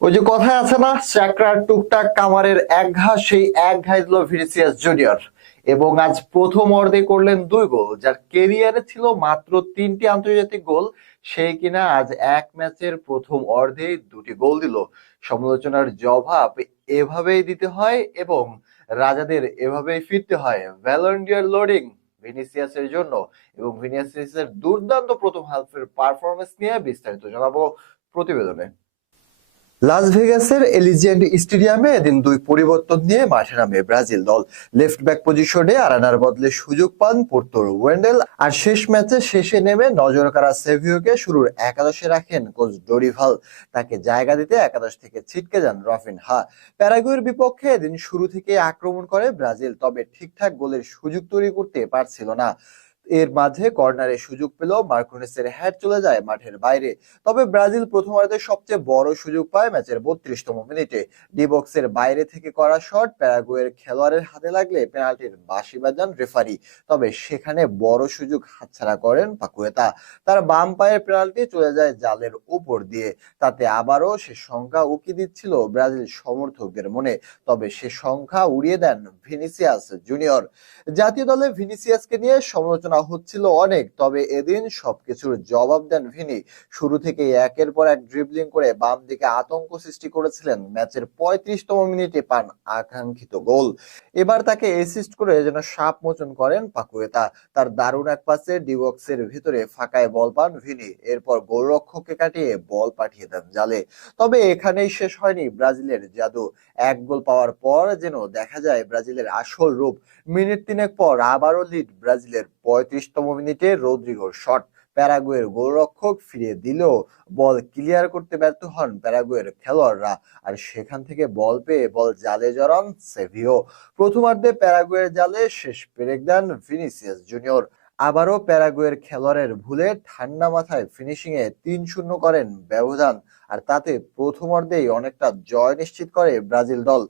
ওই যে কথায় আছে না, চাকরার টুকটাক কামারের এক ঘা, সেই এক ঘাই দিল ভিনিসিয়াস জুনিয়র। এবং আজ প্রথম অর্ধে করলেন 2 গোল, যার কেরিয়ারে ছিল মাত্র 3টি আন্তর্জাতিক গোল। সেই কিনা আজ এক ম্যাচের প্রথম অর্ধে 2টি গোল দিল। সমালোচনার জবাব এভাবেই দিতে হয় এবং রাজাদের এভাবেই ফিরতে হয়। ভ্যালেন্টিয়ার লোডিং ভিনিসিয়াসের জন্য। এবং ভিনিসিয়াসের দুর্দান্ত প্রথম হাফের পারফরমেন্স নিয়ে বিস্তারিত জানাবো প্রতিবেদনে। লাস ভেগাসের এলিজিয়েন্ট স্টেডিয়ামে এদিন 2 পরিবর্তন নিয়ে মাঠে নামে ব্রাজিল দল। লেফট ব্যাক পজিশনে আরানার বদলে সুযোগ পান পোর্তোর ওয়েন্ডেল। আর শেষ ম্যাচে শেষে নেমে নজর কাড়া সেভিওকে শুরুর একাদশে রাখেন কোচ ডোরিভাল। তাকে জায়গা দিতে একাদশ থেকে ছিটকে যান রফিনহা। প্যারাগুয়ের বিপক্ষে এদিন শুরু থেকে আক্রমণ করে ব্রাজিল, তবে ঠিকঠাক গোলের সুযোগ তৈরি করতে পারছিল না। এর মাঝে কর্নারে সুযোগ পেল, মার্কোনেসের হেড চলে যায় মাঠের বাইরে। তবে ব্রাজিল প্রথমার্ধে সবচেয়ে বড় সুযোগ পায় ম্যাচের 32তম মিনিটে। ডি বক্সের বাইরে থেকে করা শট প্যারাগুয়ের খেলোয়াড়ের হাতে লাগলে পেনাল্টির বাঁশি বাজান রেফারি। তবে সেখানে বড় সুযোগ হাতছাড়া করেন পাকুয়েতা। তার বাম পায়ের পেনাল্টি চলে যায় জালের উপর দিয়ে। তাতে আবারও সে সংখ্যা উকি দিচ্ছিল ব্রাজিল সমর্থকদের মনে। তবে সে সংখ্যা উড়িয়ে দেন ভিনিসিয়াস জুনিয়র। জাতীয় দলে ভিনিসিয়াসকে নিয়ে সমালোচনা হচ্ছিল অনেক, তবে এদিন সবকিছুর জবাব দেন ভিনি। শুরু থেকে একের পর এক ড্রিবলিং করে বাম দিকে আতঙ্ক সৃষ্টি করেছিলেন। ম্যাচের 35তম মিনিটে পান আকাঙ্ক্ষিত গোল। এবার তাকে অ্যাসিস্ট করে যেন সাপ মোচন করেন পাকুয়েতা। তার দারুণ এক পাসে ডিবক্সের ভিতরে ফাঁকায় বল পান ভিনি। এরপর গোলরক্ষককে কাটিয়ে বল পাঠিয়ে দেন জালে। তবে এখানেই শেষ হয়নি ব্রাজিলের জাদু। এক গোল পাওয়ার পর যেন দেখা যায় ব্রাজিলের আসল রূপ। মিনিট 3 পর আবারও লিড ব্রাজিলের। 35তম মিনিটে রদ্রিগোর শট প্যারাগুয়ের গোলরক্ষক ফিরিয়ে দিলেও বল ক্লিয়ার করতে ব্যর্থ হন প্যারাগুয়ের খেলোয়াড়রা। আর সেখান থেকে বল পেয়ে বল জালে জড়ান সেভিও। প্রথমার্ধে প্যারাগুয়ের জালে শেষ পেরেক দেন ভিনিসিয়াস জুনিয়র। আবারও প্যারাগুয়ের খেলোয়াড়ের ভুলে ঠান্ডা মাথায় ফিনিশিং এ 3-0 করেন ব্যবধান। আর তাতে প্রথমার্ধেই অনেকটা জয় নিশ্চিত করে ব্রাজিল দল।